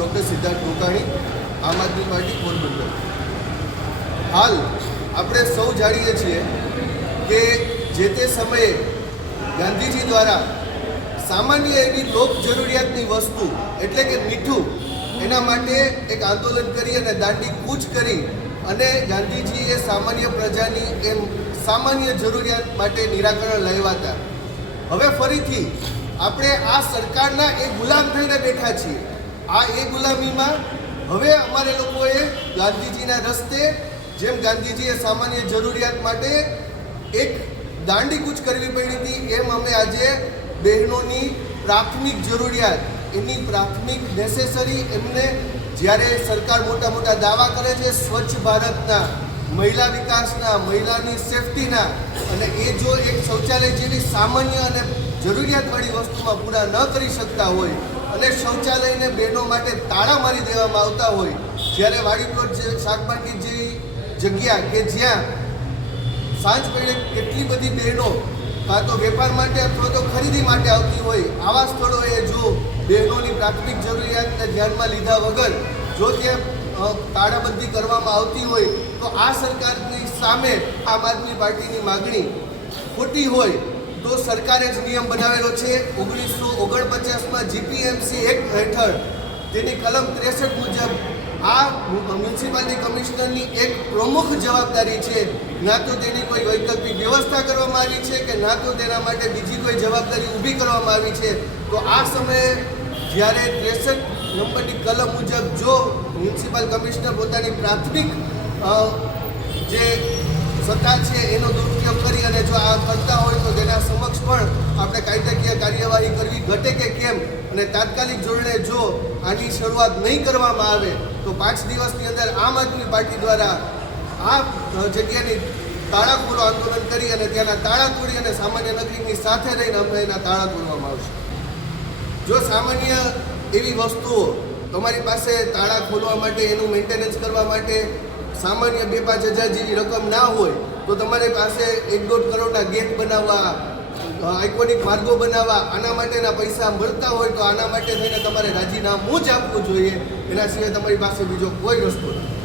Doctor Siddharth Gokani, આમ આદમી party Porbandar. હાલ આપણે સૌ જાણીએ છીએ કે જે તે સમયે ગાંધીજી દ્વારા સામાન્ય એવી લોક જરૂરિયાતની વસ્તુ એટલે કે મીઠું એના માટે એક આંદોલન કરી અને દાંડી કૂચ કરી અને ગાંધીજીએ સામાન્ય પ્રજાની એમ સામાન્ય જરૂરિયાત માટે નિરાકરણ લાવ્યા હતા। હવે ફરીથી આપણે આ સરકારના એ ગુલામ થઈને બેઠા છીએ। આ એ ગુલામીમાં હવે અમારે લોકોએ ગાંધીજીના રસ્તે જેમ ગાંધીજીએ સામાન્ય જરૂરિયાત માટે એક દાંડી કૂચ કરવી પડી હતી, એમ અમે આજે બહેનોની પ્રાથમિક જરૂરિયાત એની પ્રાથમિક નેસેસરી એમને જ્યારે સરકાર મોટા મોટા દાવા કરે છે સ્વચ્છ ભારતના, મહિલા વિકાસના, મહિલાની સેફટીના, અને એ જો એક શૌચાલય જેવી સામાન્ય અને જરૂરિયાતવાળી વસ્તુમાં પૂરા ન કરી શકતા હોય અને શૌચાલયને બહેનો માટે તાળા મારી દેવામાં આવતા હોય, જ્યારે વાડી પ્લોટ જે શાક માર્કેટ જેવી જગ્યા કે જ્યાં સાંજ પડે કેટલી બધી બહેનો કાં તો વેપાર માટે અથવા તો ખરીદી માટે આવતી હોય, આવા સ્થળોએ જો બહેનોની પ્રાથમિક જરૂરિયાતને ધ્યાનમાં લીધા વગર જો ત્યાં તાળાબંધી કરવામાં આવતી હોય તો આ સરકારની સામે આમ આદમી પાર્ટીની માગણી ખોટી હોય તો સરકારે જ નિયમ બનાવેલો છે 1949માં જીપીએમસી એક્ટ હેઠળ તેની કલમ 63 મુજબ આ મ્યુનિસિપાલિટી કમિશનરની એક પ્રમુખ જવાબદારી છે। ના તો તેની કોઈ વૈકલ્પિક વ્યવસ્થા કરવામાં આવી છે કે ના તો તેના માટે બીજી કોઈ જવાબદારી ઊભી કરવામાં આવી છે। તો આ સમયે જ્યારે 63 નંબરની કલમ મુજબ જો મ્યુનિસિપલ કમિશનર પોતાની પ્રાથમિક જે સત્તા છે એનો દુરુપયોગ કરી અને જો આ કરતા હોય તો તેના સમક્ષ પણ આપણે કાયદાકીય કાર્યવાહી કરવી ઘટે કે કેમ, અને તાત્કાલિક ધોરણે જો આની શરૂઆત નહીં કરવામાં આવે તો 5 દિવસની અંદર આમ આદમી પાર્ટી દ્વારા આ જગ્યાની તાળા ખોલો આંદોલન કરી અને ત્યાંના તાળા તોડી અને સામાન્ય નાગરિકની સાથે રહીને અમે એના તાળા તોડવામાં આવશે। જો સામાન્ય એવી વસ્તુઓ તમારી પાસે તાળા ખોલવા માટે એનું મેન્ટેનન્સ કરવા માટે સામાન્ય 2-5 હજાર જેવી રકમ ના હોય તો તમારી પાસે 1-1.5 કરોડના ગેટ બનાવવા, આઇકોનિક માર્ગો બનાવવા, આના માટેના પૈસા મળતા હોય તો આના માટે થઈને તમારે રાજીનામું જ આપવું જોઈએ। એના સિવાય તમારી પાસે બીજો કોઈ રસ્તો નથી।